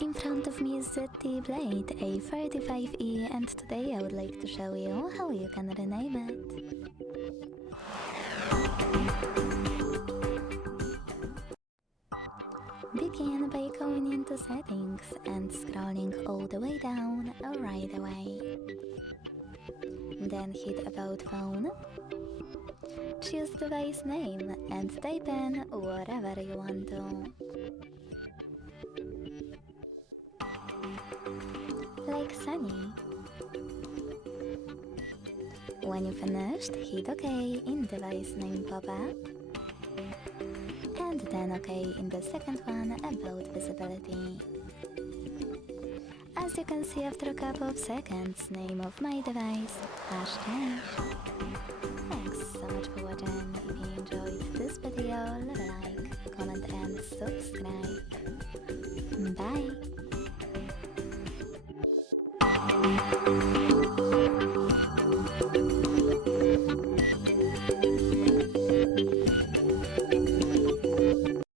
In front of me is ZTE Blade A35e, and today I would like to show you how you can rename it. Begin by going into settings and scrolling all the way down right away. Then hit about phone. Choose device name and type in whatever you want to. Like Sunny. When you finished, hit OK in device name pop-up. And then OK in the second one about visibility. As you can see, after a couple of seconds, name of my device has changed. Thanks so much for watching. If you enjoyed this video, leave a like, comment and subscribe. Bye!